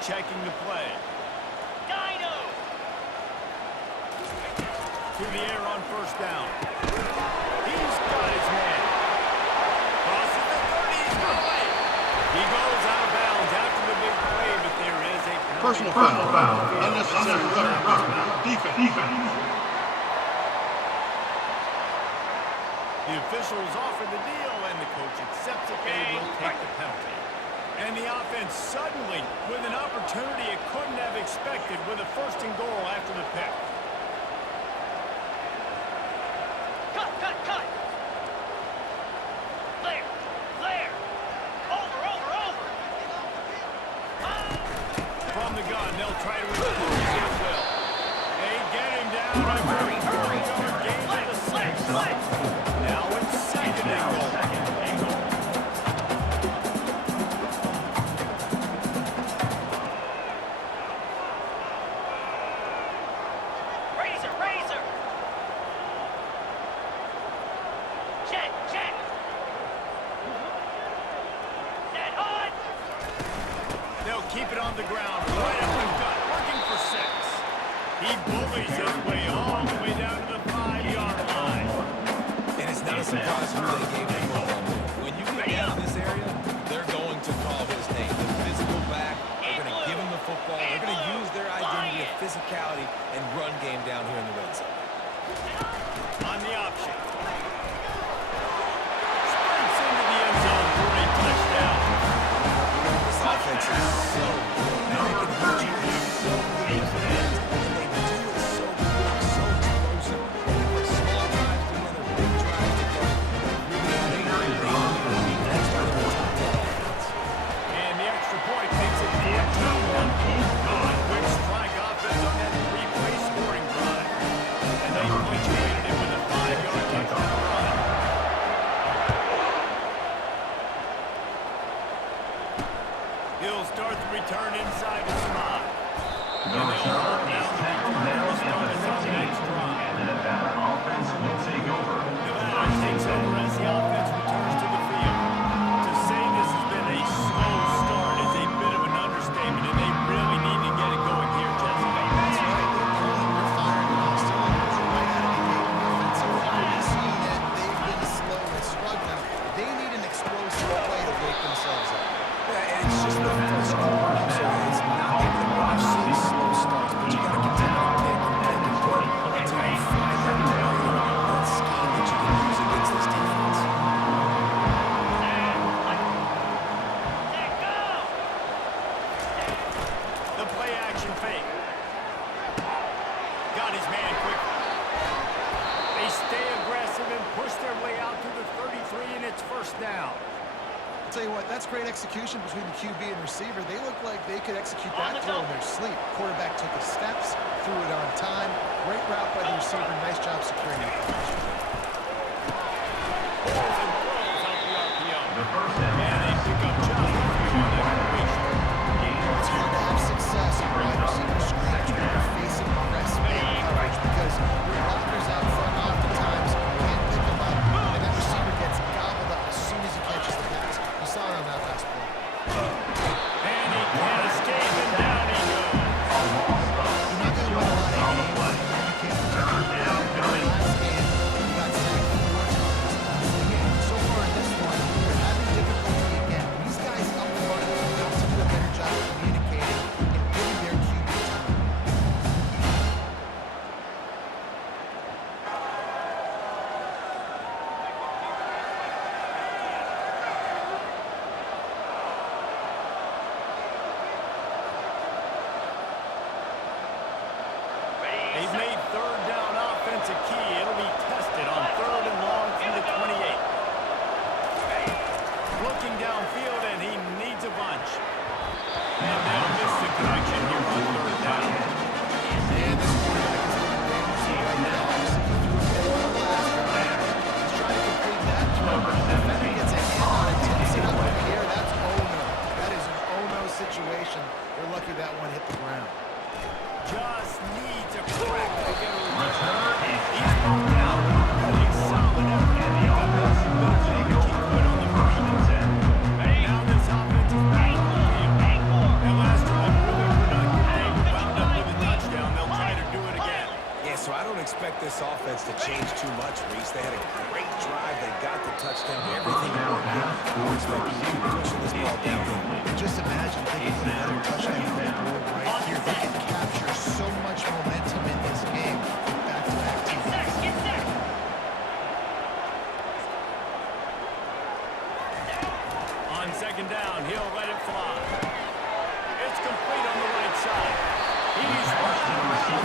checking the play. Dino! To the air on first down. He's got his man. Crosses the 30, he's away. He goes out of bounds after the big play, but there is a personal foul. Unnecessary roughness. Defense. The officials offer the deal, and the coach accepts it, and will take the penalty. And the offense suddenly, with an opportunity it couldn't have expected, with a first and goal after the pick. Cut! Flare! Over! From the gun, they'll try to impose their will. They get him down. Hurry! Game to the 6. Now it's second and goal. Razor! Check! Set on! They'll keep it on the ground, right up the gut, working for 6. He bullies his way all the way down to the 5-yard line. And it's not a surprise who they gave the football to. When you get down in this area, they're going to call his name. The physical back, they're going to give him the football. They're going to use their identity of physicality and run game down here in the red zone. On the option. Sprints into the end zone for a touchdown. This offense is so good. Now they can hurt you with so many fans. And they do it so quick, so explosive. They put small drives together, big drives together. Really had a great game. That's why they're a top 10 offense. And the extra point makes it 14-1. Quick strike offense on that 3-play scoring drive. And they punctuated it with a 5-yard touchdown run. He'll start the return inside his spot. And they'll hold down the return to start us on the next drive. Nevada takes over as the offense returns to the field. To say this has been a slow start is a bit of an understatement, and they really need to get it going here, Jesse. That's right. They're firing on all cylinders right out of the gate. Offensively, you're seeing that they've been slow and struggling. They need an explosive play to wake themselves up. Yeah, and it's just the first quarter, so it's not maybe the one I've seen slow starts, but you got to continue to pick until you find that scheme that you can use against this defense. Set go! The play action fake. Got his man quickly. They stay aggressive and push their way out to the 33, and it's first down. I'll tell you what, that's great execution between the QB and receiver. They look like they could execute that throw in their sleep. Quarterback took his steps, threw it on time. Great route by the receiver. Nice job securing the coverage. Pulls and throws out the RPO. And they pick up just a few on that completion. It's hard to have success in wide receiver screens when you're facing press man coverage because your blockers out front oftentimes can't pick them up, and that receiver gets gobbled up as soon as he catches the pass. You saw it on that last play. And he can't escape, and down he goes. You're not going to win a lot of games if you can't protect your ball. Last game, he got sacked 4 times. This is the game. So So I don't expect this offense to change too much, Reese. They had a great drive. They got the touchdown. Everything worked out. I'm expecting you to keep pushing this ball down there. Just imagine if they can put another touchdown on the board right here. They can capture so much momentum in this game with back-to-back teams. Get set. On second down, he'll let it fly. It's complete on the right side. He's running around.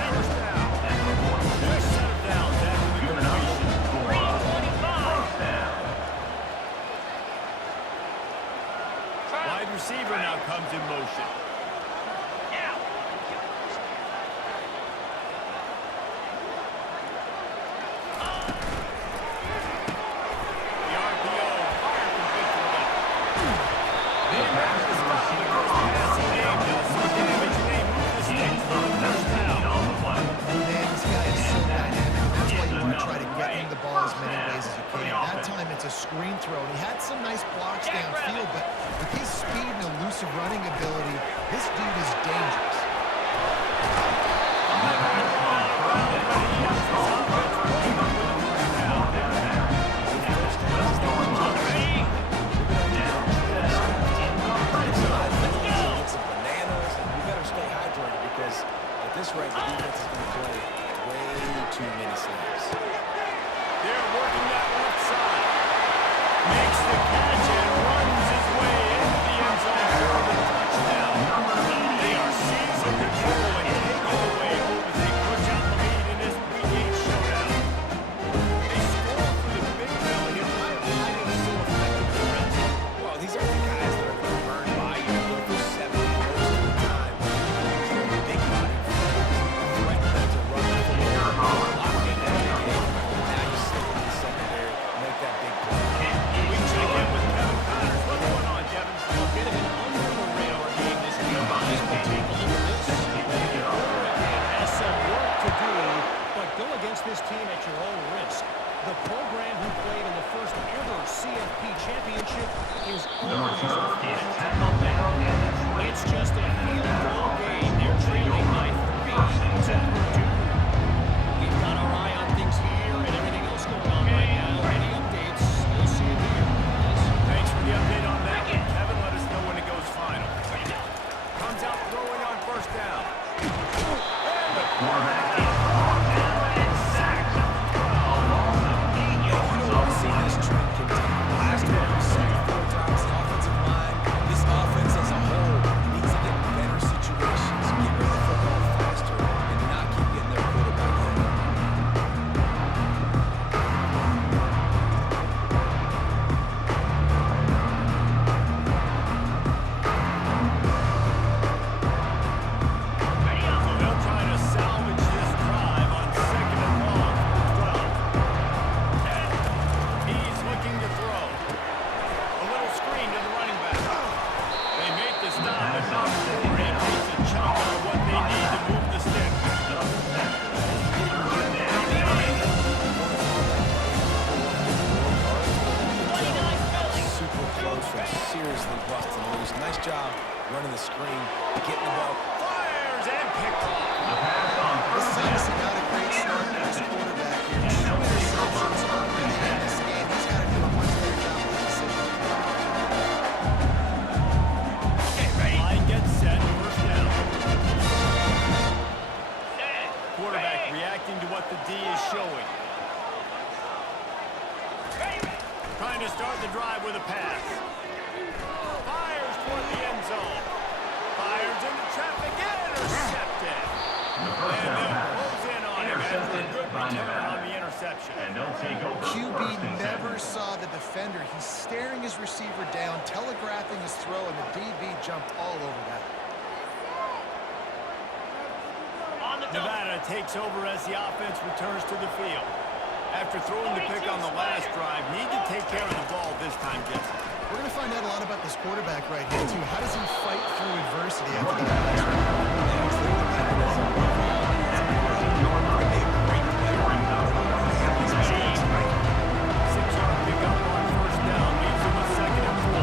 First down. There's set of downs after the completion. 325. Wide receiver now comes in motion. Now. The RPO, fire complete to the left. They ran the stop because the passing game does some damage. They move the sticks for the first down. Man, this guy is so dynamic. That's why you want to try to get him the ball as many ways as you can. That time it's a screen throw. And he had some nice blocks downfield, but with his speed and elusive running ability, this dude is dangerous. At this rate, the defense is going to play way too many snaps. They're working that left side. Makes the catch and runs his way into the end zone for the touchdown. They are seizing control and taking the way as they push out the lead in this Week 8 showdown. They score for the big fella here. Why are they so effective in the red zone? Well, these are the guys that are going to burn by you and go for 70 most of the time. These are big body threaten them to run the football. Lock in that big hit. Now you slip in the secondary, make that big play. We check in with Kevin Connors. What's going on, Kevin? A bit of an under-the-radar game this week. As we take a look at this, has some work to do, but go against this team at your own risk. The program who played in the first ever CFP championship is always a threat to come back. It's just a field goal game. They're trailing by 3 to Purdue. We've got our eye on things here and everything else going on right now. Any updates, you'll see it here. Thanks for the update on that. Kevin, let us know when it goes final. Comes out throwing on first down. And the quarterback is brought down and sacked. You don't want to see this trend continue. Last week we sacked 4 times the offensive line. This offense as a whole needs to get in better situations, get rid of the football faster, and not keep getting their quarterback hit. So they'll try to salvage this drive on second and long for the 12. He's looking to throw. A little screen to the running back. They make the stop, but not before he takes a chunk of what they need to move the sticks. Super close from seriously busting loose. Nice job running the screen, getting the ball. Fires and picked off. This is obviously not a great start for this quarterback here. 2 interceptions early in this game. He's got to do a much better job with this decision. Line gets set, first down. Set. Quarterback reacting to what the D is showing. Trying to start the drive with a pass. Fires toward the end zone. Fires into traffic, intercepted. And they'll close in on him after a good return on the interception. QB never saw the defender. He's staring his receiver down, telegraphing his throw, and the DB jumped all over that. On the double. Nevada takes over as the offense returns to the field. After throwing the pick on the last drive, need to take care of the ball this time, Jensen. We're going to find out a lot about this quarterback right here, too. How does he fight through adversity after that last drive? Six-yard pickup on first down leaves him with second and 4.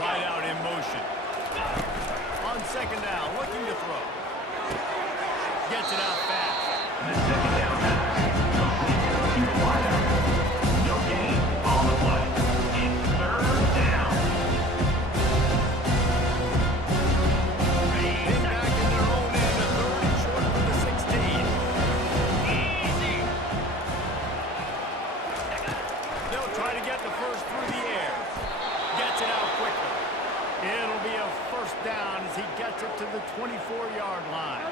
Wide out in motion. second down, looking to throw. Gets it out fast. The second down pass. Complete to wideout. No gain on the play. It's third down. Pinned back in their own end, a third and short from the 16. Easy. They'll try to get the first through the air. Gets it out quickly. It'll be a first down as he gets it to the 24-yard line.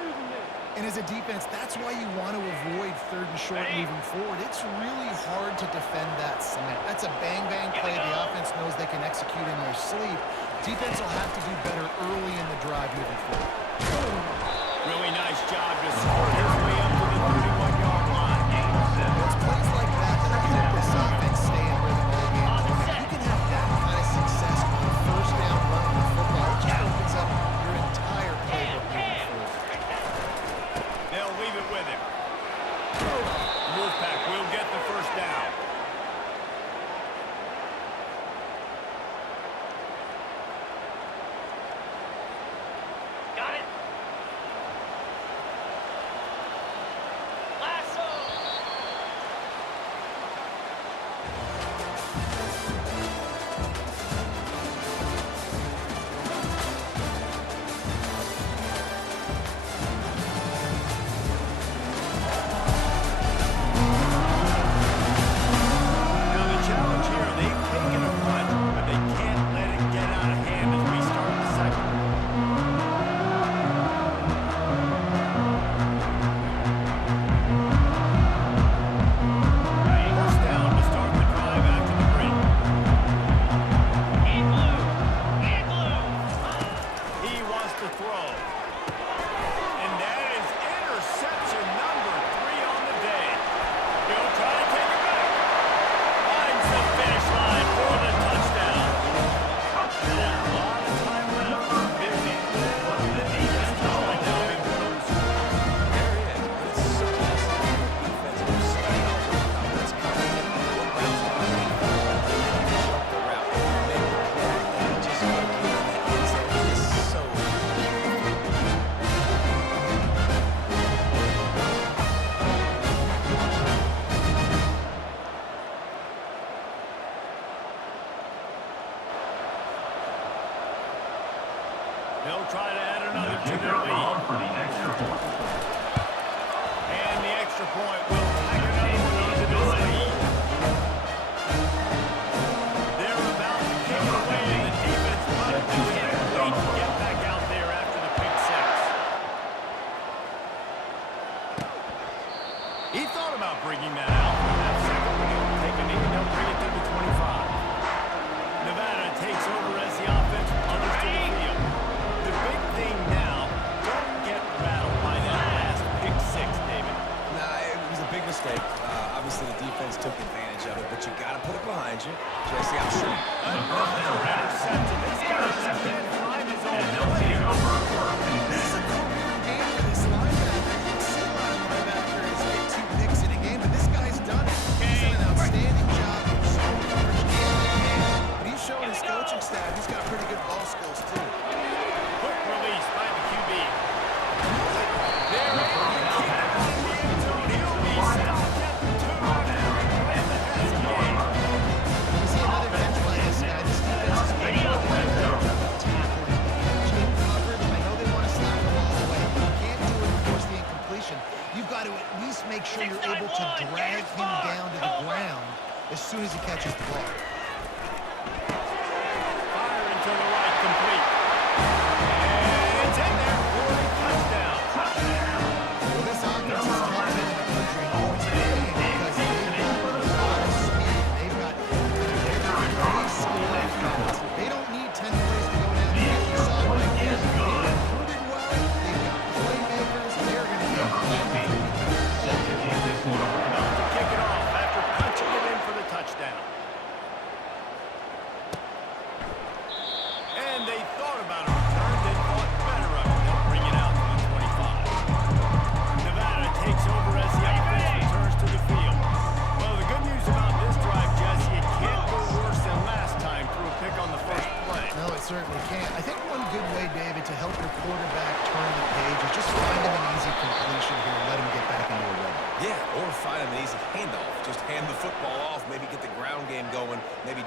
And as a defense, that's why you want to avoid third and short moving forward. It's really hard to defend that slant. That's a bang-bang play the offense knows they can execute in their sleep. Defense will have to do better early in the drive moving forward. Really nice job to score his way up to the 31-yard line. It's plays like that that help this offense stay in rhythm all game long. If you can have that kind of success on first down running the football, it just opens up your entire playbook moving forward. They'll leave it with him. Wolfpack will get the first down. Got it. Lasso. Now the challenge here, they've taken a punt, but they can't let it get out of hand as we start the second. First down to start the drive after the break. In blue. In blue. He wants to throw. And that is interception number 3 on the day. He'll try to take it back. Finds the finish line for the touchdown. A lot of time left. Busy. The defense touchdown being close. There he is. But it's so awesome. Defensive study out what's coming in, what routes to run, and then finish up the route. Make the play, and just go get in that end zone. It is so They'll try to add another to their lead. For the extra point. And the extra point will tack another one onto this lead. They're about to kick it away, and the defense probably can't wait to get back out there after the pick six. He thought about bringing that out for that second, but he'll take a knee and they'll bring it to the 25. Nevada takes over as the offense runs to the field. The big thing now, don't get rattled by that last pick six, David. Nah, it was a big mistake. Obviously, the defense took advantage of it, but you got to put it behind you. Jesse, I'm sure. Another interception. This guy just can't find his own play. This is a career game for this linebacker. You can see a lot of linebackers get 2 picks in a game, but this guy's done it. He's done an outstanding job of showing coverage game in game. But he's showing his coaching staff he's got pretty good ball skills, too. Quick release by the QB. They're able to keep it in the end zone. He'll be stopped at the 2 after the replay that has a game. You see another catch by this guy. This defense is getting really good about tackling. Team coverage, I know they want to slap the ball away, but you can't do it and force the incompletion. You've got to at least make sure you're able to drag him down to the ground as soon as he catches the ball. Firing to the right, complete. And it's in there for a touchdown. Well, this offense is top 10 in the country in points per game because they've got a lot of speed. They've got their score offense. They don't need 10 plays to go down the field. You saw it right there. They've recruited well. They've got playmakers. They're going to be About to kick it off after punching it in for the touchdown.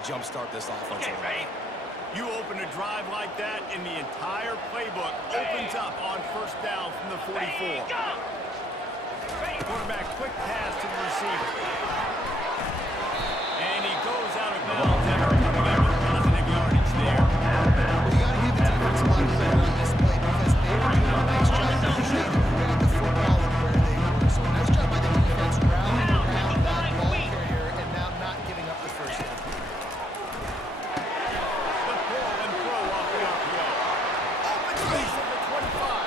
jumpstart this offense. Okay, ready? You open a drive like that, and the entire playbook opens up on first down from the 44. Ready, go! Ready, Quarterback, quick pass to the receiver. And he goes out of bounds after coming up with positive yardage there. Well, you got to give the defense a lot of credit on this play because they were doing a nice job understanding who had the football and where they were. So a nice job by the defense rallying around that ball carrier and now not giving up the first down. The pull and throw off the RPO. Open space at the 25.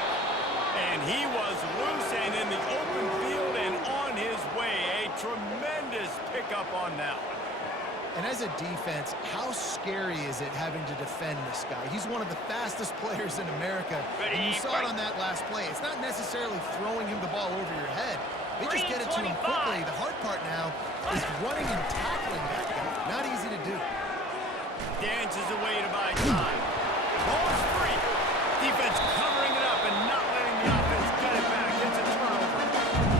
And he was loose and in the open field and on his way. A tremendous pickup on that one. And as a defense, how scary is it having to defend this guy? He's one of the fastest players in America. And you saw it on that last play. It's not necessarily throwing him the ball over your head. They just get it to him quickly. The hard part now is running and tackling that guy. Not easy to do. Dances away to buy time. Ball's free. Defense covering it up and not letting the offense get it back. It's a turnover.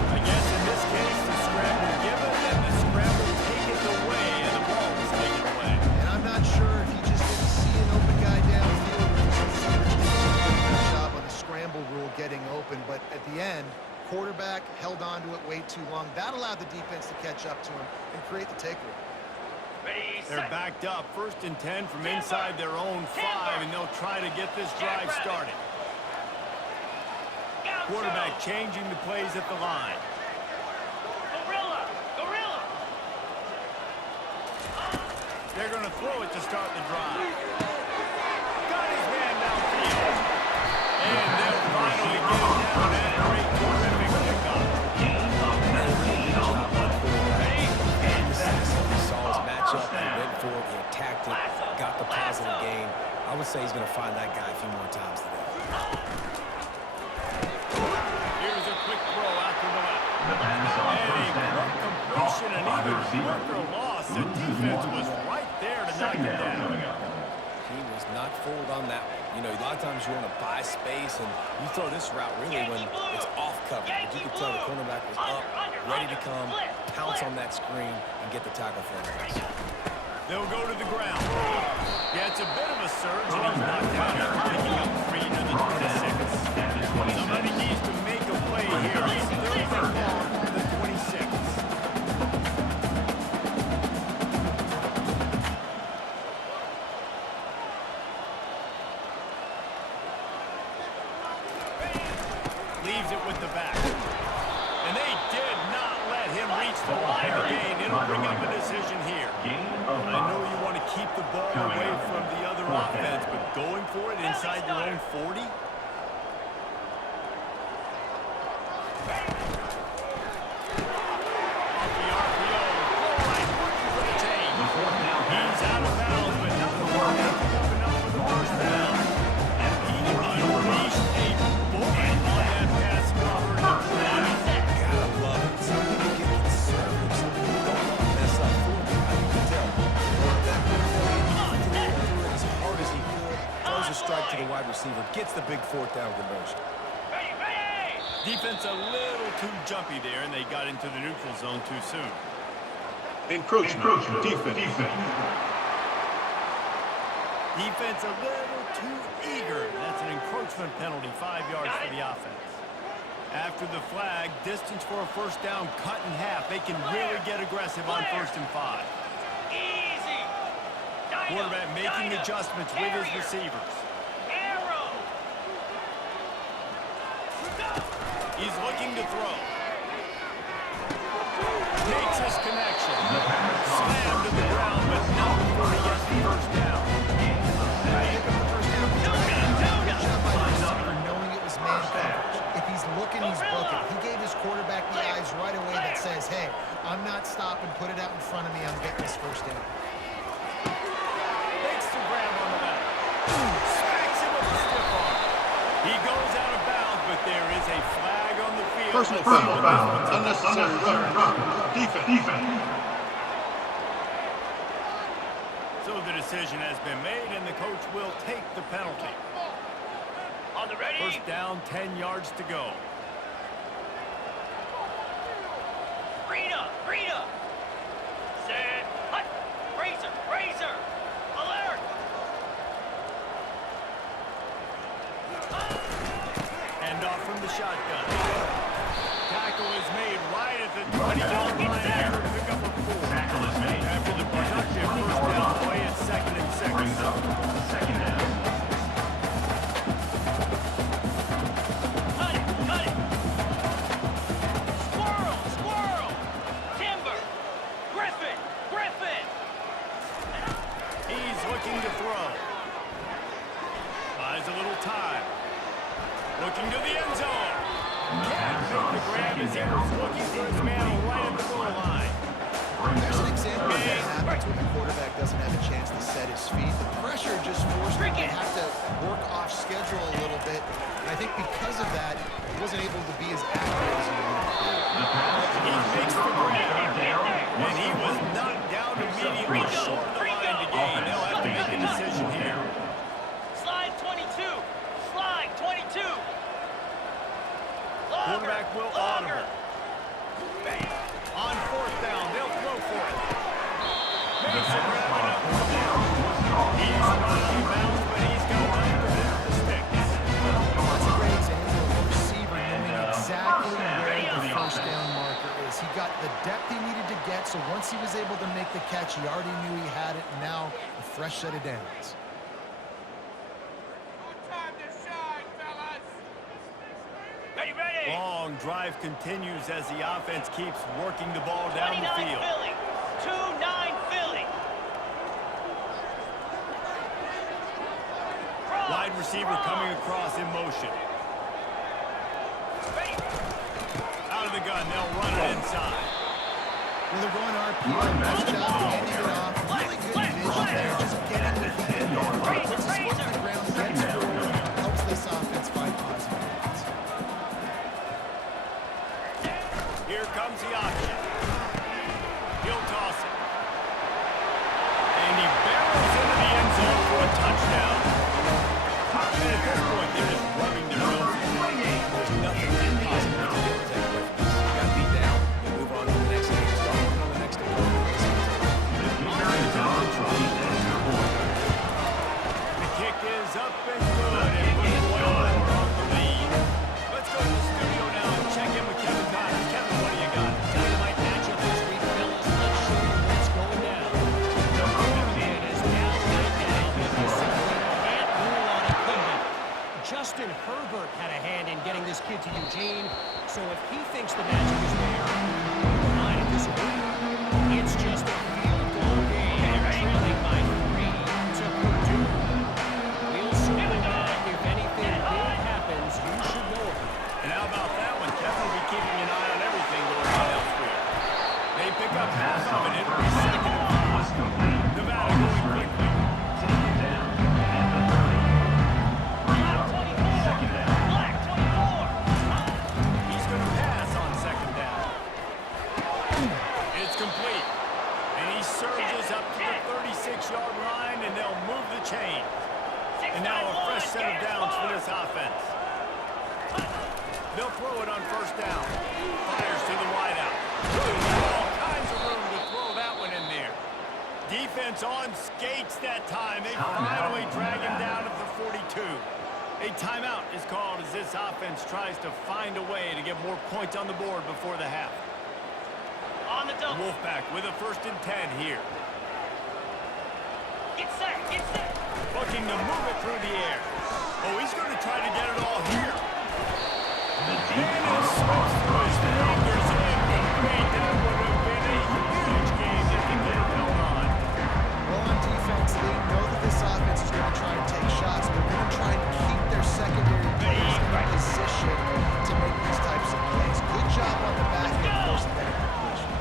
I guess in this case, the scramble given and the scramble taken away, and the ball was taken away. And I'm not sure if he just didn't see an open guy downfield or if his receivers did such a good job on the scramble rule getting open. But at the end, quarterback held on to it way too long. That allowed the defense to catch up to him and create the takeaway. ready, They're set. backed up, 1st and 10 from inside their own 5, and they'll try to get this drive started. Quarterback changing the plays at the line. Gorilla, gorilla. They're going to throw it to start the drive. Got his man downfield. And they'll finally get it down. That great, terrific pickup. He saw his matchup, he went for it, he attacked it, got the positive gain. I would say he's going to find that guy a few more times today. Here's a quick throw out to the left. The pass on And first a down. quick completion, and Caught by the even receiver. quicker loss. The defense was right there to knock Second it down down. coming up. He was not fooled on that one. You know, a lot of times you want to buy space, and you throw this route really when it's off coverage. But you could tell the cornerback was up, ready to come, pounce on that screen, and get the tackle for him. They'll go to the ground. Yeah, it's a bit of a surge, and he's knocked down after picking up 3 to the 26. At the 26. Somebody needs to make a play here. It's 3rd and long from the 26. Leaves it with the back. And they did not let him reach the line again. It'll bring up a decision here. Gain of I know you want to keep the ball away from the other offense, but going for it inside your own 40? Off the RPO. Goal line working for the change. The 4th down pass. He's out of bounds, but not before picking up enough for the first down. He unleashed a bullet on that pass cover. Gotta love it. Something to get conservative. Something you don't want to mess up for. You can tell. Quarterback threw it as hard as he could. Throws a strike to the wide receiver. Gets the big 4th down conversion. Ready, ready. Defense a little too jumpy there, and they got into the neutral zone too soon. Encroachment. Defense. Defense a little too eager. That's an encroachment penalty, 5 yards for the offense. After the flag, distance for a first down cut in half. They can really get aggressive on 1st and 5. Easy. Dino, Quarterback making Dino. adjustments with his Carrier. receivers. Arrow. He's looking to throw. Makes his connection. Slammed to the ground, but not before he gets the first down. Pick up the first down. Good job by the receiver knowing it was man coverage. If he's looking, he's booking. He gave his quarterback the eyes right away that says, hey, I'm not stopping, put it out in front of me, I'm getting this first down. Makes the grab on the left. Smacks him with a stiff arm. He goes out of bounds, but there is a flag on the field. Personal Let's see foul. what this one's about. Unnecessary roughness. Defense. So the decision has been made, and the coach will take the penalty. On the ready. First down, 10 yards to go. Rita, Rita. Set. Hut. Razor. Razor. Alert. Hand off from the shotgun. Tackle is made right at the 20-yard line after a pickup of 4. Tackle is made. After the productive first down play, it's 2nd and 6. Brings up second down. Cut it. Cut it. Squirrel. Squirrel. Timber. Griffin. Griffin. He's looking to throw. Buys a little time. Looking to the end zone. Can't make the grab as he was looking for his man right at the goal line. There's an example of what happens when the quarterback doesn't have a chance to set his feet. The pressure just forced him to have to work off schedule a little bit. And I think because of that, he wasn't able to be as accurate as he wanted to be. He makes the grab, and he was knocked down immediately short of the line to gain. They'll have to make a decision here. Slide 22. Slide 22. Quarterback will audible. On 4th down, they'll throw for it. Makes a grab enough. He's not out of bounds, but he's going after the sticks. That's a great example of a receiver knowing exactly where the first down marker is. He got the depth he needed to get, so once he was able to make the catch, he already knew he had it, and now a fresh set of downs. Ready, ready. Long drive continues as the offense keeps working the ball down the 29 field. Philly. 2-9 Philly. Cross. Wide receiver coming across in motion. Ready. Out of the gun, they'll run it inside. Well, they're going RPO. Nice job handing it off. Really good vision there. Just getting the feet in there. Puts his foot on the ground, gets forward, helps this offense find positive points. Here comes the option. He'll toss it. And he barrels into the end zone for a touchdown. And at this point, they're just rubbing their noses. There's nothing impossible to do with that. You got beat down. You move on to the next game. Start working on the next opponent. The kick is up and good. And we're well on the lead. Let's go to the studio now and check in with Kevin Connors. Kevin, what do you got? Dynamite matchup this week, fellas. Let's show you what's going down. It is now right now. You simply can't rule on a comeback. Justin Herbert had a hand in getting this kid to Eugene, so if he thinks the magic is there, he might disagree. It's just a field goal game, trailing by 3 to Purdue. We'll circle back. If anything big happens, you should know about it. And how about that one? Kevin will be keeping an eye on everything going on elsewhere. They pick up half of it. It'll be 2nd and 5. Nevada going quickly. Second down. Black 24. He's going to pass on 2nd down. It's complete. And he surges up to the 36-yard line, and they'll move the chain. And now a fresh set of downs for this offense. They'll throw it on 1st down. Fires to the wideout. All kinds of room to throw that one in there. Defense on skates that time. They finally drag him down at the 42. A timeout is called as this offense tries to find a way to get more points on the board before the half. On the double. Wolfpack with a 1st and 10 here. Get set. Get set. Looking to move it through the air. Oh, he's going to try to get it all here. The deep And throw it slips through his fingers incomplete. That would have been a huge game if he could have held on. Well, on defense, they know that this offense is going to try and take shots. They're going to try and keep their secondary players in position to make these types of plays. Good job on the back end forcing that incompletion.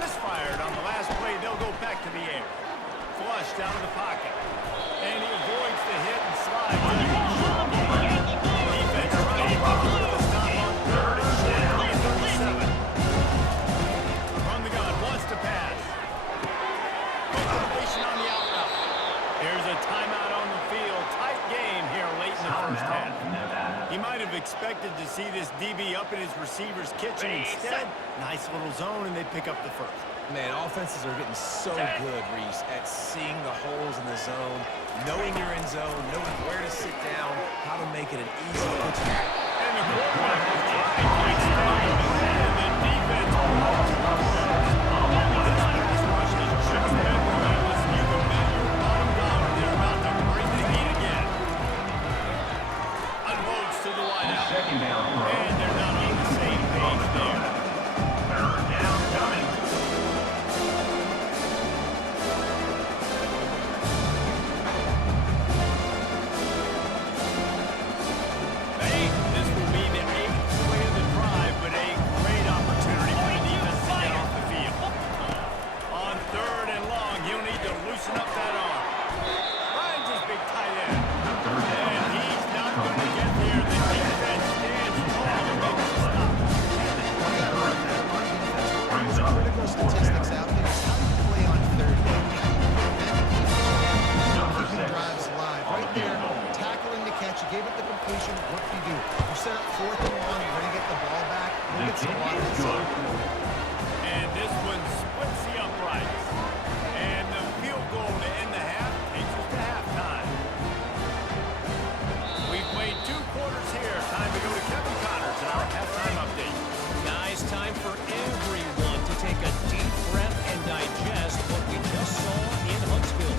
Misfired on the last play. They'll go back to the air. Flushed out of the pocket. And he avoids the hit and slides. Defense trying to come up with a stop on 3rd and short. 37. From the gun, wants to pass. Completion on the out route. There's a timeout on the field. Tight game here late in the first half. He might have expected to see this DB up in his receiver's kitchen. Instead, nice little zone, and they pick up the 1st. Man, offenses are getting so good, Reese, at seeing the holes in the zone, knowing you're in zone, knowing where to sit down, how to make it an easy pitch. And the quarterback was trying to extend the play, and the defense brought two corners. This pass rush has just been relentless. You can bet your bottom dollar they're about to bring the heat again. Unloads to the wideout. Second down throw. And they're not on the same page there. Third down coming. This will be the 8th play of the drive, but a great opportunity for the defense to get off the field. On 3rd and long, he'll need to loosen up that arm. Finds his big tight end. And he's not going to get there. The defense stands tall and makes a stop. Brings up Critical statistics out there. How do you play on 3rd down? number Keeping 6. drives alive. Right there, tackling the catch. You gave it the completion. What do? You set up 4th and long. You're going to get the ball back. The We'll get some kick is offense. good. And this one splits the uprights. And the field goal to end the half takes us to halftime. We've played 2 quarters here. Time to go to Kevin Connors and our halftime update. Guys, time for everyone to take a deep breath and digest what we just saw in Huntsville.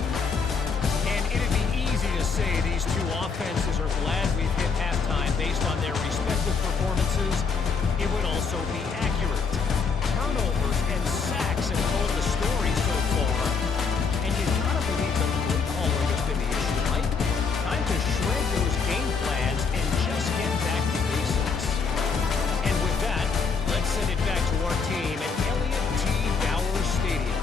And it'd be easy to say these 2 offenses are glad we've hit halftime based on their respective performances. It would also be accurate. Turnovers and sacks have told the story so far. And you gotta believe the play calling has been the issue, right? Time to shred those game plans and just get back to basics. And with that, let's send it back to our team at Elliott T. Bowers Stadium.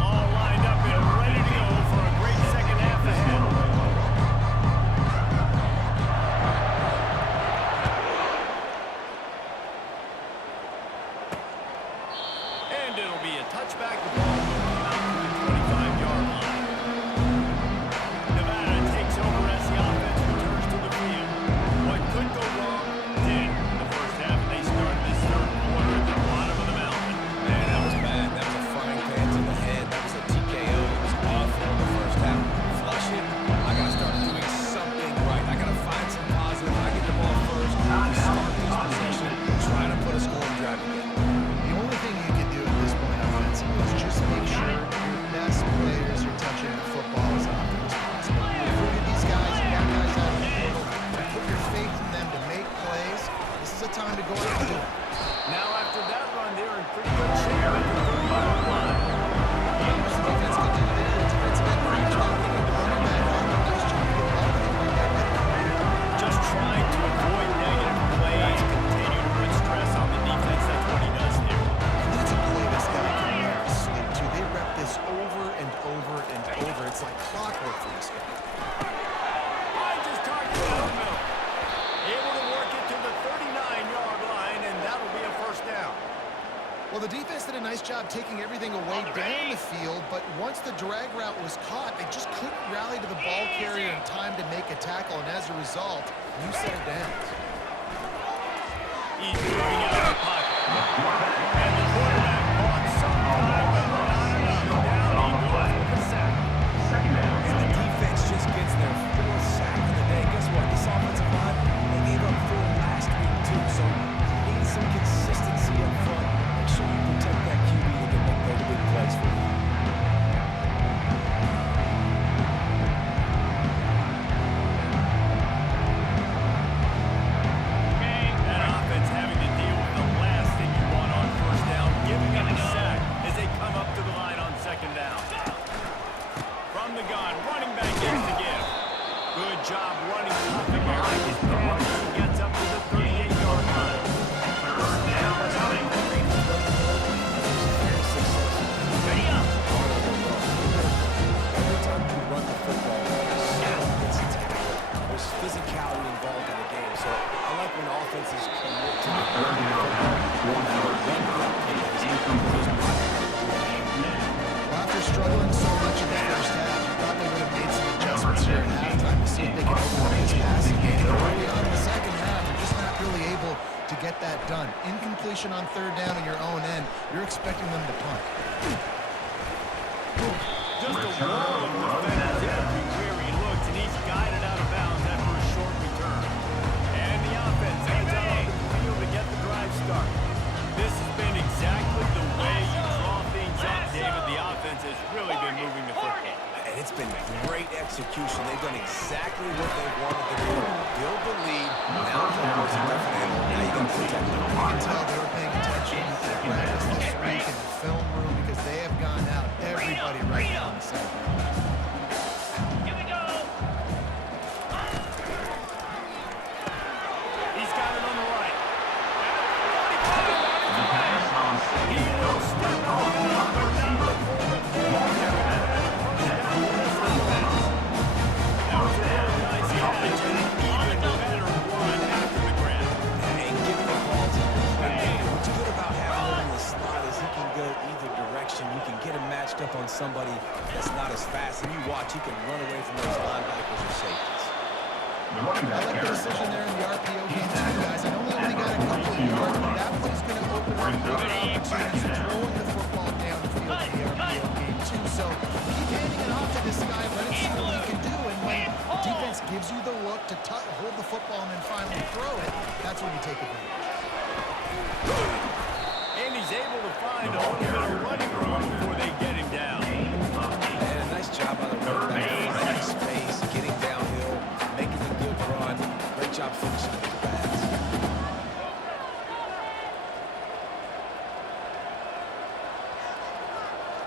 All lined up and ready to go for a great second half ahead. And it'll be a touchback. The ball will come out to the 25-yard line. Nevada takes over as the offense returns to the field. What could go wrong did in the first half. They started this 3rd quarter at the bottom of the mountain. Man, that was bad. That was a frying pan to the head. That was a TKO. It was awful in the first half. Flush it. I got to start doing something right. I got to find some positive. I get the ball first. Start this possession. Try to put a scoring drive again. The only thing you can do at this point offensively is just make sure your best players are touching the football as often as possible. You recruited these guys, you got guys out of the portal, you put your faith in them to make plays. This is a time to go out and do it. Now after that run, they're in pretty good shape at the 30-yard line. What's the defense going to do there? The defensive end reached out and the cornerback did a nice job of getting right there with him. Just trying to avoid negative plays, continue to put stress on the defense. That's what he does there. And that's a play this guy can never sleep to. They rep this over and over and over. It's like clockwork for this guy. Finds his target down the middle. Able to work it to the 39-yard line, and that'll be a first down. Well, the defense did a nice job taking everything away down the field, but once the drag route was caught, they just couldn't rally to the ball carrier in time to make a tackle, and as a result, you set it down. He's moving out of the pocket. And the quarterback bought some time, but not enough. Down he goes with the sack. Second down. And the defense just gets their 4th sack of the day. Guess what? This offensive line, they gave up 4 last week, too. So you need some consistency up front. Make sure you protect that QB and get make those big plays for you. That offense having to deal with the last thing you want on first down, giving up a sack as they come up to the line on second down. From the gun, running back gets the give. Good job running tough and behind his man as he gets up to the 38-yard line. Third down coming. Ready up. Every time you run the football, it's tackled. There's physicality involved in the game. So I like when offenses commit to the Third down. football. One short. Incomplete. were struggling so much in the first half, you thought they would have made some adjustments here at halftime to see if they could open up this passing game. But early on in the second half, they're just not really able to get that done. Incompletion on third down in your own end, you're expecting them to punt. Just a wall of defenders everywhere he looks, and he's guided out of bounds after a short return. And the offense heads out onto the field to get the drive started. This has been exactly the way you draw things up, David. The offense has really been moving the football. And it's been great execution. They've done exactly what they wanted to do. Build the lead. Now the Cowboys are left handle. Now you got to protect them. You can tell they were paying attention to practice this week in the film room because they have gone out everybody right now on the same page. Here we go. He's got it on the right. The pass on He will step on the number down the That was a really nice catch and an even better run after the grab. And give the ball to your playmaker. What's good about having him in the slot is he can go either direction. You can get him matched up on somebody that's not as fast, and you watch, he can run away from those linebackers or safeties. the running I back like the carry. decision there in the RPO game too, guys. I know we only got a couple of yards, but that play's going to open up bigger opportunities for throwing the football down the field in the RPO game too. So keep handing it off to this guy, let him see what he can do, and when the defense gives you the look to hold the football and then finally throw it, that's when you take advantage. And he's able to find a little bit of running room before they get him down. And a nice job by the running back, finding space, getting downhill, making a good run. Great job finishing those pads.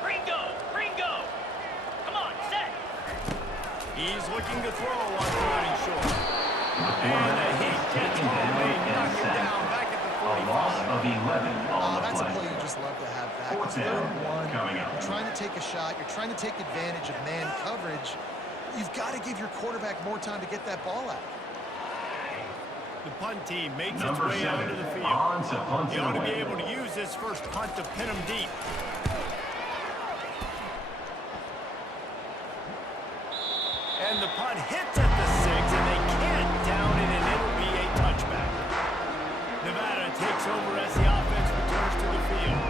Ringo. Ringo. Come on, set. He's looking to throw on third and short. And he gets home. They knock him down back at the A loss 45. of 11 on the That's a play. play you just love to have back. Fourth It's third down and one. coming up. You're trying to take a shot. You're trying to take advantage of man coverage. You've got to give your quarterback more time to get that ball out. The punt team makes its Number way onto 7 the field. on to punt He it ought to be away. able to use this first punt to pin him deep. And the punt hits at the 6, and they can't down it, and it'll be a touchback. Nevada takes over as the offense returns to the field.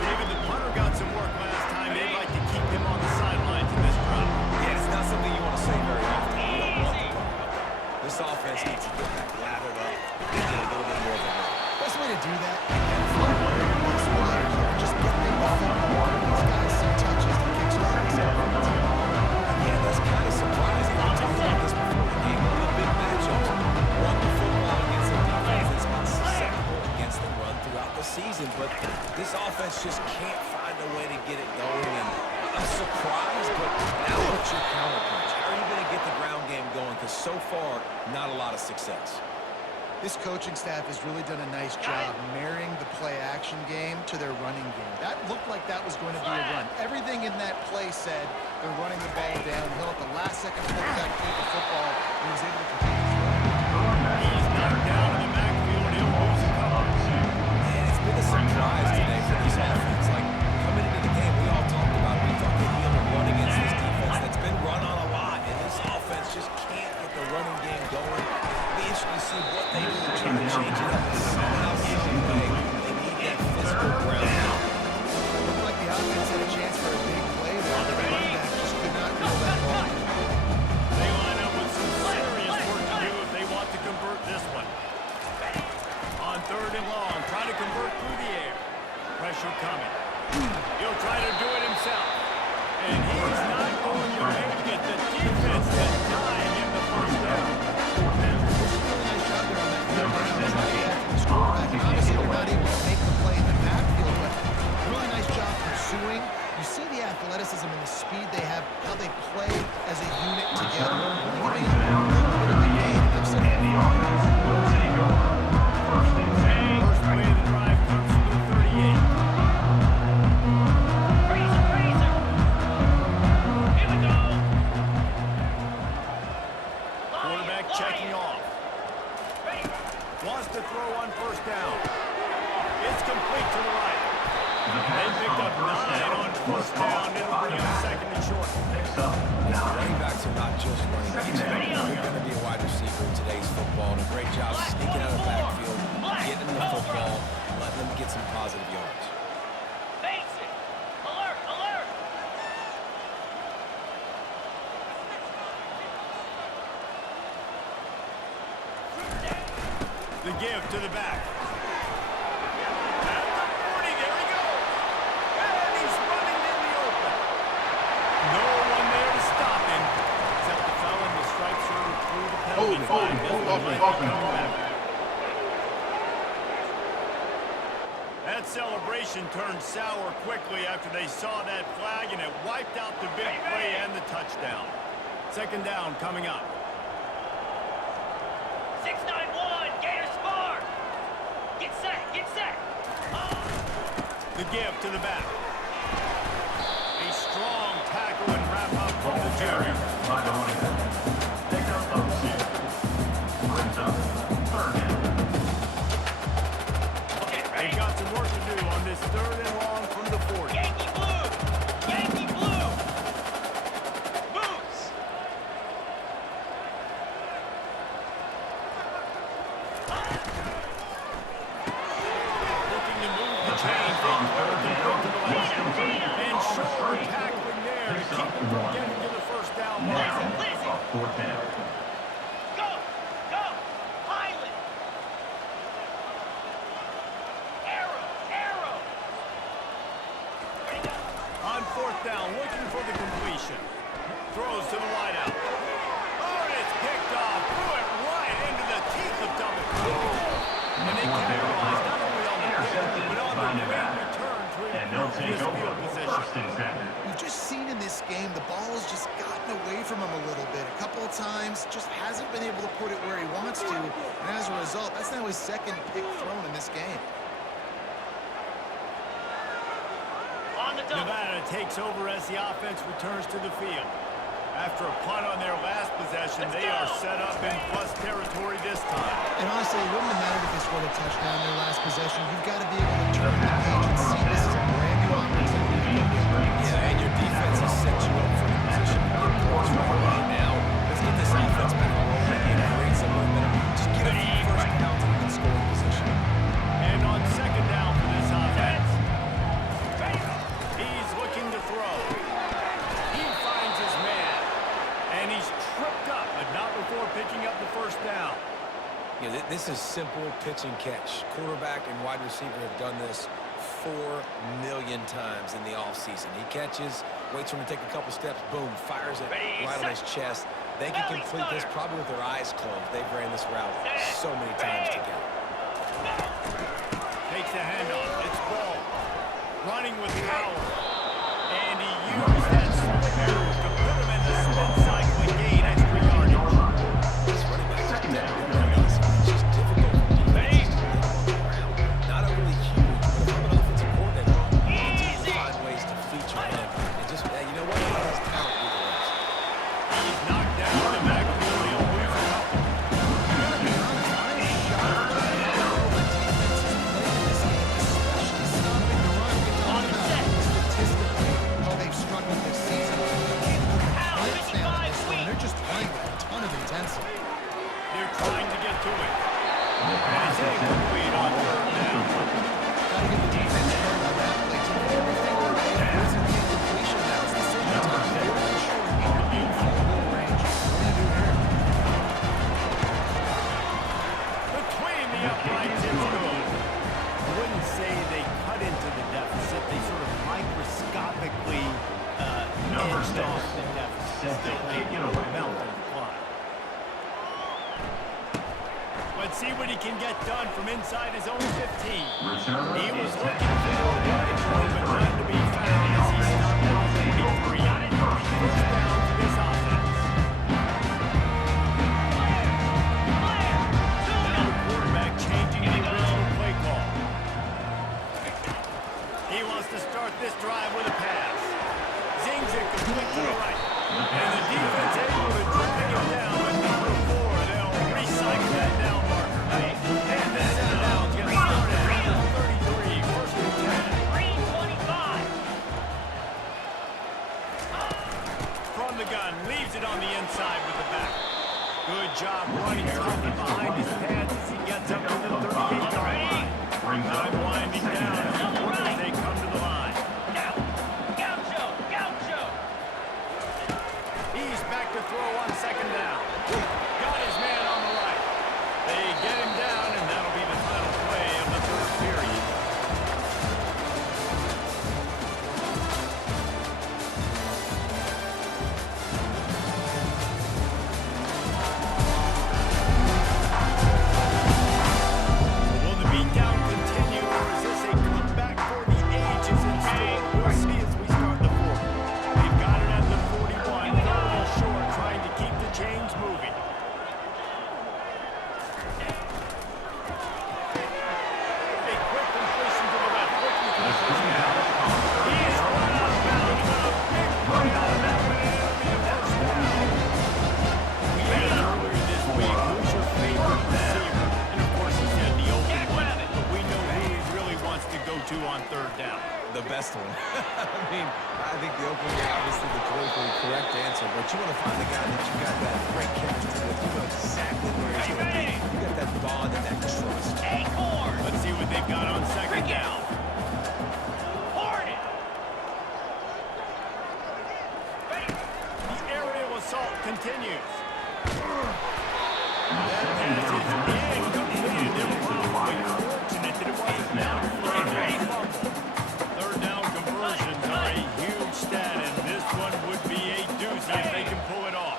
David, the punter got some work last time. They'd like to keep him on the sidelines in this drive. Yeah, it's not something you want to say very often. You don't want the punter out there. This offense needs to get back lathered up and get a little bit more of a run. Best way to do that, identify where your best players are. Just get them the football. Give these guys some touches to kickstart this offense. Yeah, that's kind of surprising. We talked about this before the game. One of the big matchups. Run the football against a defense that's been susceptible against the run throughout the season. But this offense just can't find a way to get it going. And I'm surprised, but now what's your counterpunch? How are you going to get the ground game going? Because so far, not a lot of success. This coaching staff has really done a nice job marrying the play-action game to their running game. That looked like that was going to be a run. Everything in that play said they're running the ball downhill. At the last second, quarterback pulled the football, and he was able to complete his run. He's knocked down in the backfield. He'll lose a couple. And it's been a surprise today for this offense. Like, coming into the game, we all talked about it. We thought they'd be able to run against this defense that's been run on a lot. And this offense just can't get the running game going. It'll be interesting to see what they do to try to change it up. And somehow, some way, they need that physical ground out. Looked like the offense had a chance for a big play there, but the running back just could not reel that ball in. They line up with some serious work to do if they want to convert this one. On third and long, try to convert through the air. Pressure coming. He'll try to do it himself. And he's not going to make it. The defense denied him the first down. Really nice job there on that third down, trying to get after this quarterback. And obviously, they're not able to make the play in the backfield, but really nice job pursuing. You see the athleticism and the speed they have, how they play as a unit together. Really giving them a little bit of a game. They've said And the offense will take over. First and 10. First play of the drive comes from the 38. Razor, razor. Here we go. Quarterback checking off. Wants to throw on first down. It's complete to the right. They picked up 9 on first down. It'll bring up second and short. Next up, now Running backs are not just running backs. They're going to be a wide receiver in today's football. And a great job sneaking out of the backfield, getting the football, letting them get some positive yards. Face it. Alert, alert. The give to the back. At the 40, there he goes. And he's running in the open. No one there to stop him, except the fella in the striped shirt who threw the penalty flag. That celebration turned sour quickly after they saw that flag, and it wiped out the big play and the touchdown. Second down coming up. 691. Gators far. Get set. Get set. The give to the back. A strong tackle and wrap up from the carry Jerry. by the running back. Pick up of 6. Brings up third down. Okay, They've ready? got some work to do on this third and long from the 40. Yankee blue. Yankee blue. Moves. Looking to move the chains. They throw it to the left. And short tackling there to keep them from getting to the first down Now, mark. on fourth down. Go. Go. Highland. Arrow. Arrow. Ready, go. On fourth down, looking for the completion. Throws to the wideout. Oh, and it's picked off. Threw it right into the teeth of double coverage. And they capitalized not only on the pick, but on the great return to And they'll improve take this over field position. first and 10. We've just seen in this game the ball has just gotten away from him a little bit. A couple of times, just hasn't been able to put it where he wants to. And as a result, that's now his second pick thrown in this game. On the double. Nevada takes over as the offense returns to the field. After a punt on their last possession, they are set up in plus territory this time. And honestly, it wouldn't have mattered if they scored a touchdown in their last possession. You've got to be able to turn the page and see this is a brand new opportunity to get going. Yeah, and your defense has set you up for the position to get points right now. Let's get this offense back rolling and create some momentum. Just get a few first downs and get scoring position. And on second down for this offense, he's looking to throw. He finds his man, and he's tripped up, but not before picking up the first down. Yeah, this is simple pitch and catch. Quarterback and wide receiver have done this 4 million times in the offseason. He catches, waits for him to take a couple steps, boom, fires it Ready, right on his chest. They can complete this probably with their eyes closed. They've ran this route so many times together. Takes the handoff. It's Ball. Running with power. And he used that spin move to put him in the spin cycle and gain extra yardage. This running back's just it's just difficult for defenses to get him on the ground. Not overly huge, but if I'm an offensive coordinator, I need to find ways to feature him. And just, yeah, you know what? He has talent with the rest. He's knocked down in the backfield. He'll lose a couple. To be honest, I am shocked at how well the defense has played in this game, especially stopping the run. We talked about statistically how they've struggled this season. You can't put the clamps down on this one. They're just playing with a ton of intensity. They're trying to get to it. And he's incomplete on third down. Got to give the defense credit on that play. Taking everything away and forcing the incompletion. Now it's decision time. They're making sure we keep it in field goal range. What do you do here? Between the uprights, it's good. I wouldn't say they cut into the deficit. They sort of microscopically Number edged 6. off the deficit. Set to Still kick it able away. to melt and decline. Let's see what he can get done from inside his own 15. Return He was is looking for a wide throw, but none to be found as he stopped at the 43. First down for this offense. Another quarterback changing the original play call. He wants to start this drive with a pass. Zings it complete to the right. And the defense able to drag him down with number 4. They'll recycle that down marker. And this down's going to start at number 33, first and 10. Green 20. job running tough and behind his pads as he gets up to the 38-yard line. Time winding down as they come to the line. Gaucho! Gaucho! He's back to throw on second down. Got his man on the right. They get him down, and that'll be the final play of the third period. Will the beatdown continue, or is this a comeback for the ages in store? We'll see as we start the fourth. They've got it at the 41, third and short, trying to keep the chains moving. A quick completion to the left, looking for the first down. He is run out of bounds, but a big play out of that one, and it'll be a first down. We asked earlier this week, who's your favorite receiver? And of course he said the open one, but we know who he really wants to go to on third down. The best one. I mean, I think the open is obviously the politically correct answer, but you want to find the guy that you got that great chemistry with. You know exactly where he's going to be. You got that bond and that trust. Acorn! Let's see what they've got on second down. Hornet! The aerial assault continues. That pass is incomplete. They were probably fortunate that it wasn't down for a fumble. Third down conversions are a huge stat, and this one would be a doozy if they can pull it off.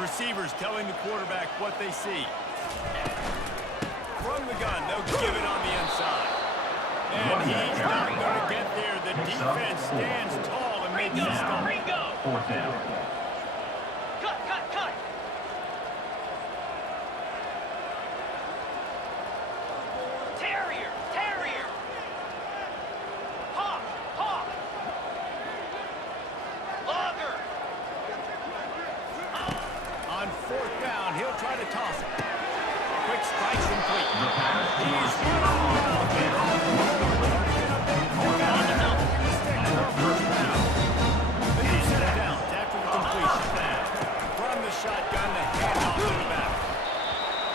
Receivers telling the quarterback what they see. From the gun, they'll give it on the inside. And he's not going to get there. The defense stands tall and makes a stop. Ringo! Fourth down. Cut, cut, cut! Terrier! Terrier! Hawk! Hawk! Logger! On fourth down, he'll try to toss it. Quick strike complete. The pass He's run out of bounds. The new set of downs after the completion. From the shotgun, the handoff to the back.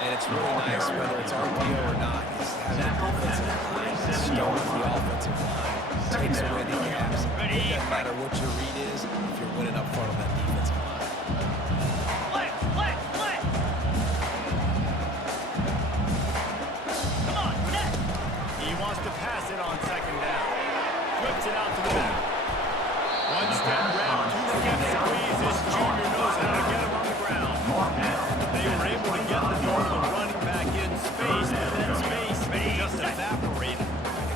And it's really nice, whether it's RPO or not, is having an offensive line stone with the offensive line. Takes away the gaps. It doesn't matter what your read is if you're winning up front on that defensive line. Flex! Flex! Flex! Come on, set! He wants to pass it on second down. Flips it out to the back. One step grab, two step squeeze. This junior knows how to get him on the ground. They were able to get the door to the running back in space, but that space just evaporated.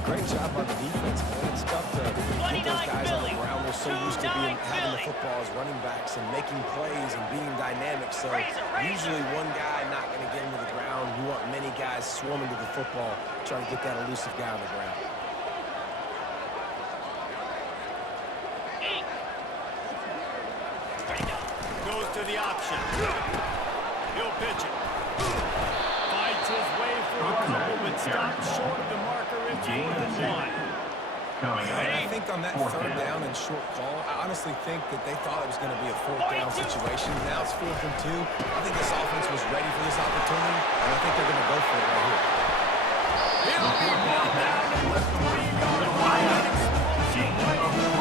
Great job by the defense, man. It's tough to get those guys on the ground. They're so used to having the football as running backs and making plays and being dynamic. So usually one guy not going to get him to the ground. You want many guys swarming to the football, trying to get that elusive guy on the ground. Eat! Ready, go! Goes to the option. He'll pitch it. Fights his way for a couple, but stops short of the marker. It's 4th and 1. Coming up. I think on that third down and short call, I honestly think that they thought it was going to be a fourth down situation. Now it's 4th and 2. I think this offense was ready for this opportunity, and I think they're going to go for it right here. He'll be brought down at the 3-yard line. An explosive play.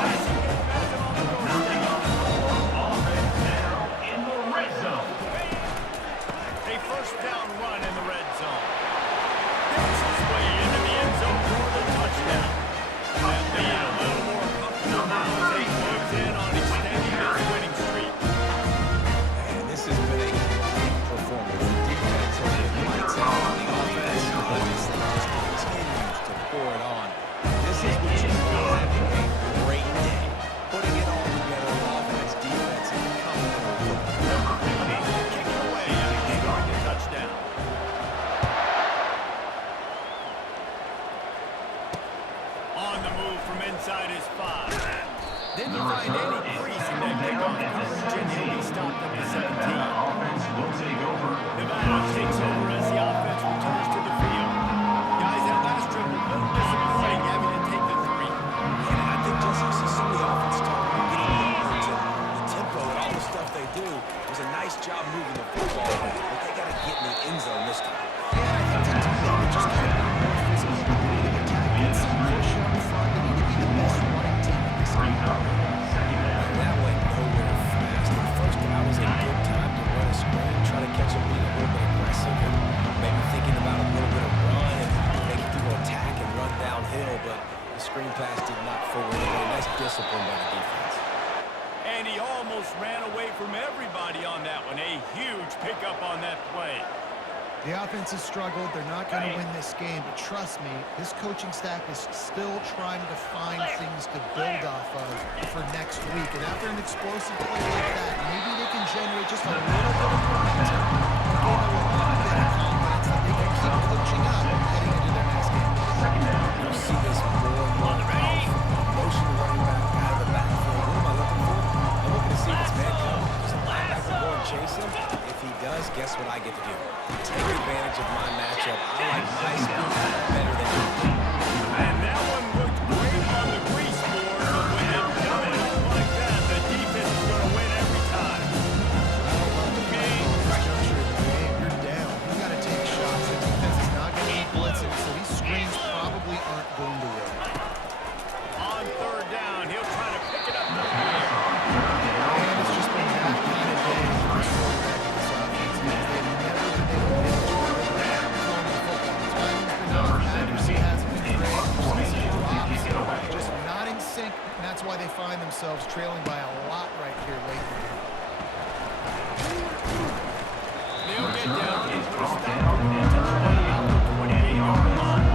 Passing it back on the doorstep. Offense now in the red zone. A first down run in the red zone. Hits his way into the end zone for the touchdown. And be a little more comfortable now as they close in on extending this winning streak. And this has been a complete performance. The defense has been lights out on the offense. Obviously, just continues to pour it on. This do. It was a nice job moving the football, but they got to get in the end zone this time. Yeah, I think to do that, they just got to be more physical at the beginning of the attack. Get some push up front. They need to be the best running team in this game. And that went nowhere fast. The first down was a good time to run a screen, try to catch them being a little bit aggressive, and maybe thinking about a little bit of run and making people attack and run downhill, but the screen pass did not fool anybody. Nice discipline by the defense. And he almost ran away from everybody on that one. A huge pickup on that play. The offense has struggled. They're not going to win this game, but trust me, this coaching staff is still trying to find things to build off of for next week. And after an explosive play like that, maybe they can generate just a little bit of momentum and gain a little bit of confidence that they can keep coaching up heading into their next game. You'll see this more and more powerful. Motion running back out of the backfield. What am I looking for? I'm looking to see if it's man coverage. Does a linebacker go and chase him? If he does, guess what I get to do? Take advantage of my matchup. I like my speed better than yours. And that one looked great on the grease board, but when you done it up like that, the defense is going to win every time. This juncture of the game, you're down. You got to take shots. The defense is not going to be blitzing, so these screens probably aren't going to work. On third down, he'll try to pick it up from here. And it's just been that kind of day for this quarterback in this offense. They've never been able to hit throwing the football. Timing's been off. Accuracy hasn't been great. Drops, just not in sync, and that's why they find themselves trailing by a lot right here late in the game. They'll get down. He's going to stop for the touchdown out the 28-yard line.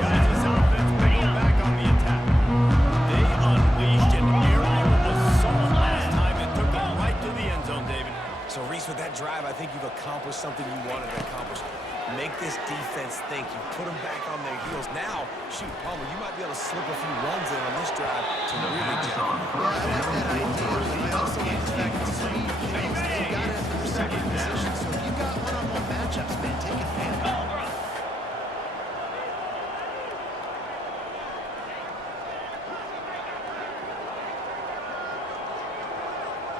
Guys, this offense will go back on the attack. They unleashed an aerial assault last time and took it right to the end zone, David. So, Reese, with that drive, I think you've accomplished something you wanted to accomplish. Make this defense think. You put them back on their heels. Now, shoot, Palmer, you might be able to slip a few runs in on this drive to really jump. Yeah, I like that idea. I also like the fact that speed kills. You got it at the receiver position, so if you got one-on-one matchups, man, take advantage.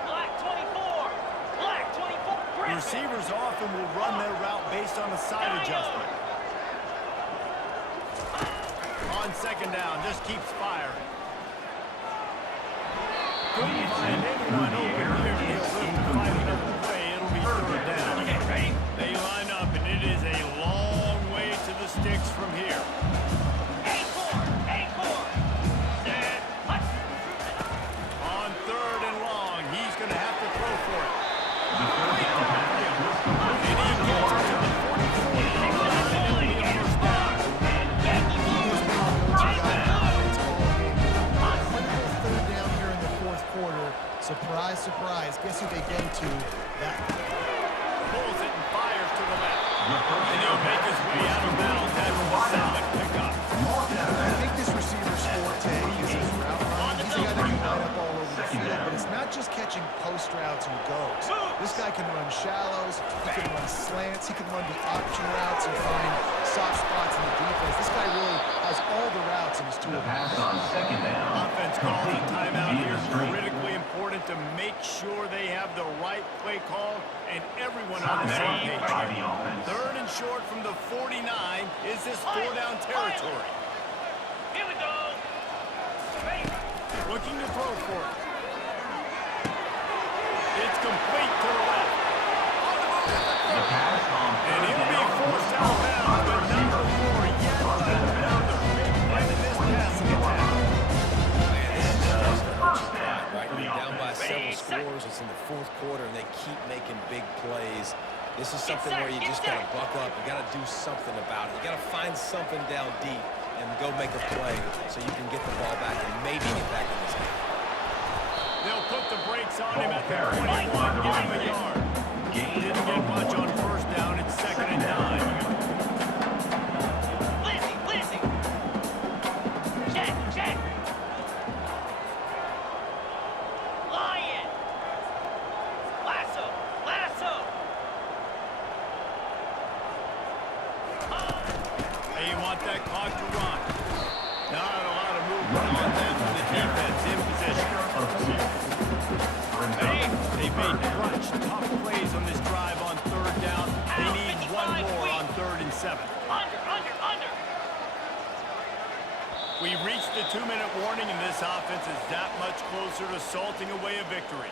Black 24. Black 24. Receivers often will run their route based on a side adjustment. On second down, just keeps firing. Couldn't find anyone open here. He'll live to find another play. It'll be third down. They line up, and it is a long way to the sticks from here. On third and long, he's going to have to throw for it. And he gets it to the 44. Surprise, surprise. Guess who they go to? That Pulls it and fires to the left. And he'll make his way out of bounds. That's a solid pickup. I think this receiver's forte is his route running. He's a guy that can line up all over the field, but it's not just catching post routes and goes. This guy can run shallows, he can run slants, he can run the option routes and find soft spots in the defense. This guy really has all the routes in his toolbox. Offense calls a timeout here. Critically important to make sure they have the right play call and everyone on the same page. Third and short from the 49. Is this four-down territory? Here we go. Looking to throw for it. It's complete to the left. And he'll be forced out of bounds, but number 4 yet another big play in this passing attack. Right, you're down by several scores. It's in the fourth quarter, and they keep making big plays. This is something where you just got to buck up. You got to do something about it. You got to find something down deep and go make a play so you can get the ball back and maybe get back in this game. They'll put the brakes on him at the 21, give him a yard. Didn't get much on first down. It's second and 9. Lizzie. Check. Lion. Lasso. They want that clock to run. Not a lot of movement on them for the defense in position. made crunch, tough plays on this drive on third down. They need one more on 3rd and 7. Under. We reached the 2-minute warning, and this offense is that much closer to salting away a victory.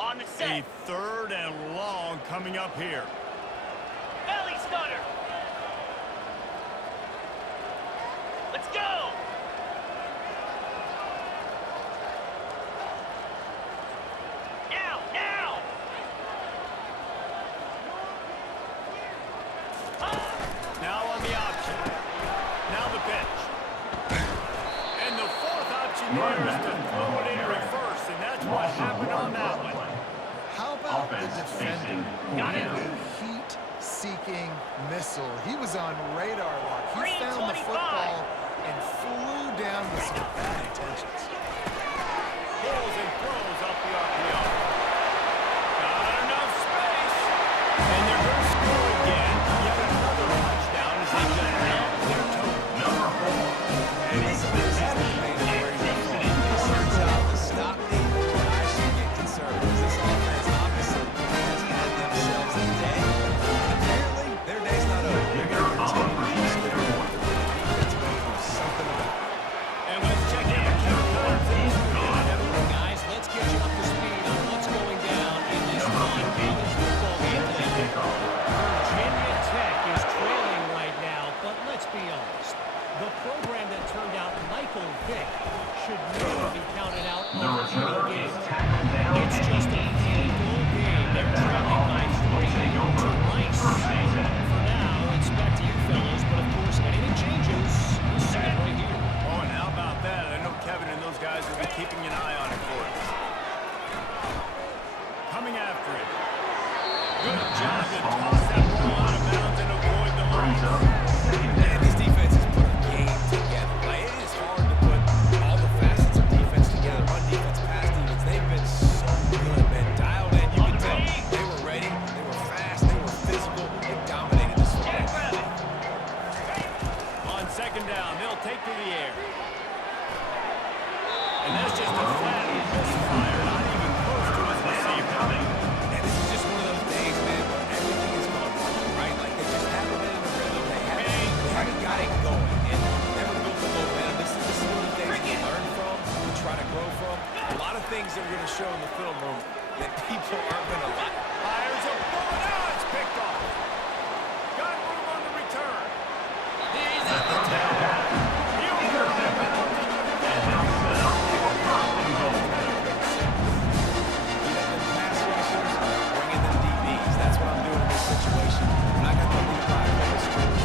On the set. A 3rd and long coming up here. Belly stunner. Let's go. Now. Now on the option. Now the pitch. And the 4th option here is to throw it in reverse, and that's what happened on that one. How about the Offense defender? facing Got it. A heat-seeking missile. He was on radar lock. He Green found the 25. football and flew down with some bad intentions. Pulls and throws off the RPO. Got enough space. And they're going to score again. Yet another touchdown as they just add to their total. Number 4. And this is where you're from. It's your job to stop me. I should get concerned because this offense obviously has had themselves a day. Apparently, their day's not over. They're going to continue to score. Defense will do something about it. And let's check in with Kevin Collins in the studio. Guys, let's get you up to speed on what's going down in this fun college football game today. Virginia Tech is trailing right now, but let's be honest. The program that turned out Michael Vick should never be counted out Number of 2 any is game. tackled down. It's just a field-goal game. They're trailing by 3 to Rice. For now, it's back to you fellas, but of course, anything changes. We'll see it right here. Oh, and how about that? I know Kevin and those guys will be keeping an eye on it for us. Coming after it. Good job to toss that ball out of bounds and avoid the Brings up loss. 2nd Man, down. these defenses put a game together. Like, it is hard to put all the facets of defense together. Run defense, pass defense. They've been so good, man. Dialed in. You can tell they were ready. They were fast. They were physical. They dominated this football game. On 2nd down, they'll take to the air. And that's just a flat misfire, not even close to his receiver. And this is just one of those days, man, where everything is gone wrong, right? Like, they just haven't been in the rhythm. They haven't got it going. And never built the momentum. This is one of the things we learn from, we try to grow from. A lot of things that we're going to show in the film room that people aren't going to like. Fires a bullet. Now it's picked off. Got room on the return. He's at the tail. He'll go out of bounds into the And now set up for 1st and goal. Letting them pass rushers, bringing them DBs. That's what I'm doing in this situation. When I got the lead by a couple scores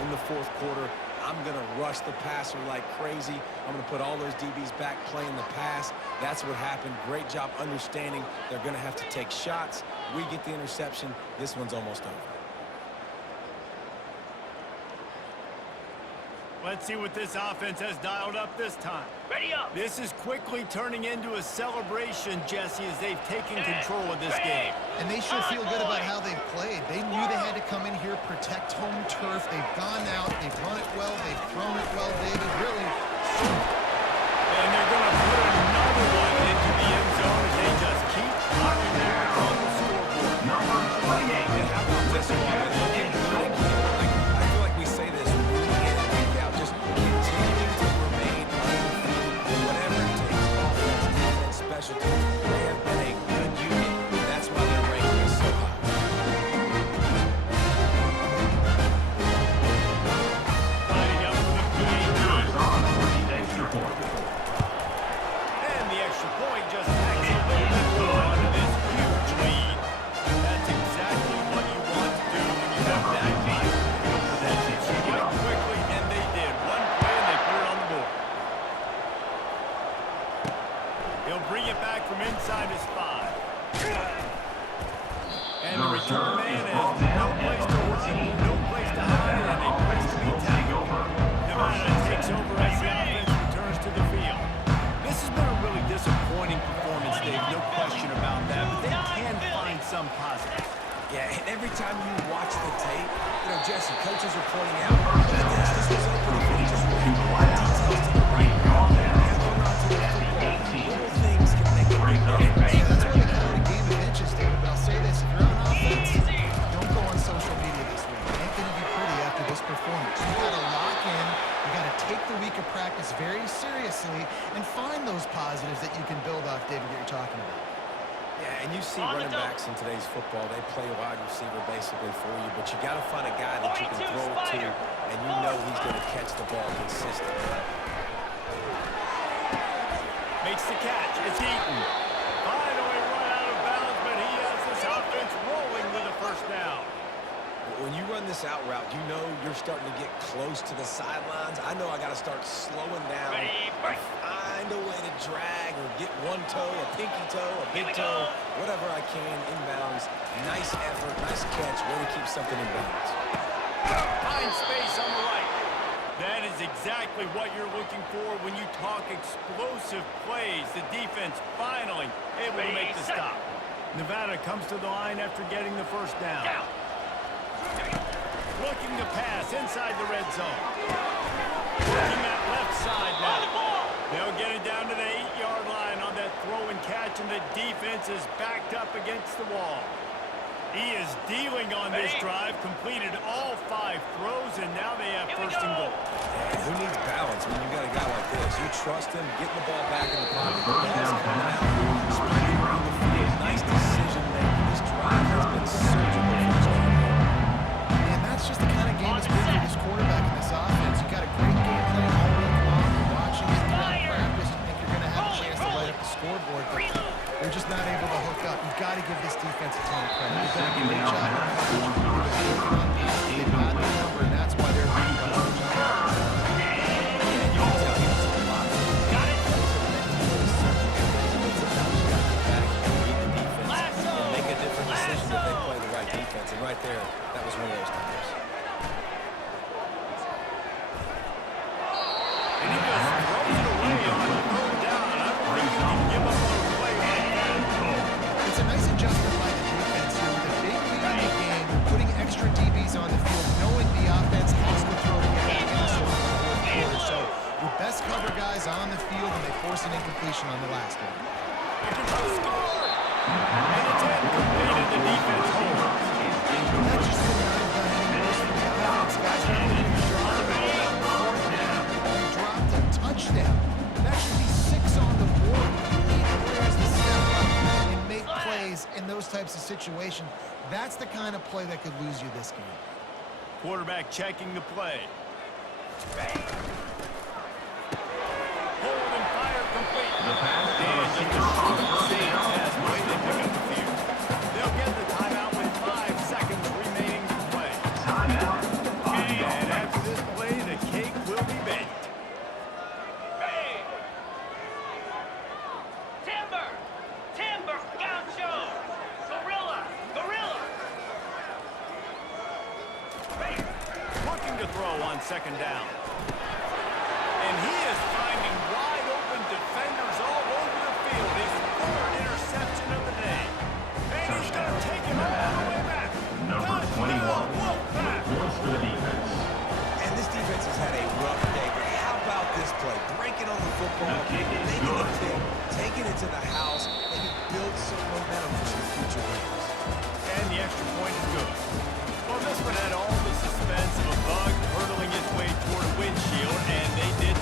in the 4th quarter, I'm going to rush the passer like crazy. I'm going to put all those DBs back playing the pass. That's what happened. Great job understanding they're going to have to take shots. We get the interception. This one's almost over. Let's see what this offense has dialed up this time. Ready up. This is quickly turning into a celebration, Jesse, as they've taken control of this game. And they should feel good about how they've played. They knew they had to come in here, protect home turf. They've gone out, they've run it well, they've thrown it well, David. Really, And they're going to put another one into the end zone as they just keep knocking down on the scoreboard. Number 28. And how about this one? Looking good again. Like, I feel like we say this week in and week out. Just continuing to remain undefeated. Whatever it takes, offense, defense, special teams. They have been a good unit. And that's why their ranking is so high. Lining up for the PAT. Goes on for the extra point. And the extra point just tacks a little bit more onto this huge lead. That's exactly what you want to do when you have that kind of field possession. Quite quickly, and they did. One play, and they put it on the board. He'll bring it back from inside his 5. And the return man has no place to run, no place to hide, and a place to be tackled. Nevada takes over as the offense returns to the field. This has been a really disappointing performance, Dave, no question about that, but they can find some positives. Yeah, and every time you watch the tape, you know, Jesse, coaches are pointing out that this was open. He just details to the right. seriously and find those positives that you can build off, David, that you're talking about. Yeah, and you see On the running double. backs in today's football, they play wide receiver basically for you, but you got to find a guy that you can 42 throw it to, Spider. and you know he's going to catch the ball consistently. Makes the catch. It's Eaton. Finally run out of bounds, but he has this offense rolling with a first down. When you run this out route, you know you're starting to get close to the sidelines. I know I got to start slowing down. Ready, break. Find a way to drag or get one toe, a pinky toe, a Here big we toe, go. whatever I can inbounds. Nice effort, nice catch, way to keep something in bounds. Find space on the right. That is exactly what you're looking for when you talk explosive plays. The defense finally able to make the stop. Nevada comes to the line after getting the first down. Down. Looking to pass inside the red zone. Looking at left side On now. the ball. They'll get it down to the 8-yard line on that throw and catch, and the defense is backed up against the wall. He is dealing on this drive, completed all 5 throws, and now they have Here we first and go. goal. And who needs balance when you got a guy like this? You trust him, getting the ball back in the pocket. The First ball's down coming pass. out, spreading around the field. Nice decision making. This drive has been surgical for this QB. And that's just the kind of game that's good for this quarterback in this offense. You got a great game plan all week long. You're watching it throughout practice. You think you're going to have a chance to light up the scoreboard, but they're just not able to hook up. You've got to give this defense a ton of credit. They've done a Second great down job of pass. coverage. They've been working on defense. They've got the number, and that's why they're being well. You can tell he was a lot. Got it. Sometimes you got to get back and read the defense Lasso. and make a different decision if they Lasso. play the right defense. And right there, that was one of those times. And he just throws it away on the third down. I don't think you can give up on a play like that. It's a nice adjustment by the defense here with a big lead in the game. They're putting extra DBs on the field, knowing the offense has to throw to get back in this one in the fourth quarter. So your best cover guys on the field, and they force an incompletion on the last one. They can score. And it's incomplete, and the defense holds. That just could not have done any worse for the offense, guys. Not only did you drop the ball on the fourth down, you dropped a touchdown. That should be 6 on the board. You need players to step up and make plays in those types of situations. That's the kind of play that could lose you this game. Quarterback checking the play. Hold and fire complete. The pass to And receiver just a on short first save down. pass way they pick up the field. They'll get the timeout with 5 seconds remaining to play. Timeout. And after this play, the cake will be baked. Hey. Timber. Timber. Gaucho. Gorilla. Gorilla. Looking to throw on second down. And he is finding wide open defenders all over the field. His 3rd interception of the day. And he's going to take him all the way back. Number 21. Reports for the defense. And this defense has had a rough day, but how about this play? Breaking on the football, The kick is making a good. pick, taking it to the house, and you build some momentum for some future games. And the extra point is good. Well, this one had all the suspense of a bug hurtling its way toward a windshield, and they did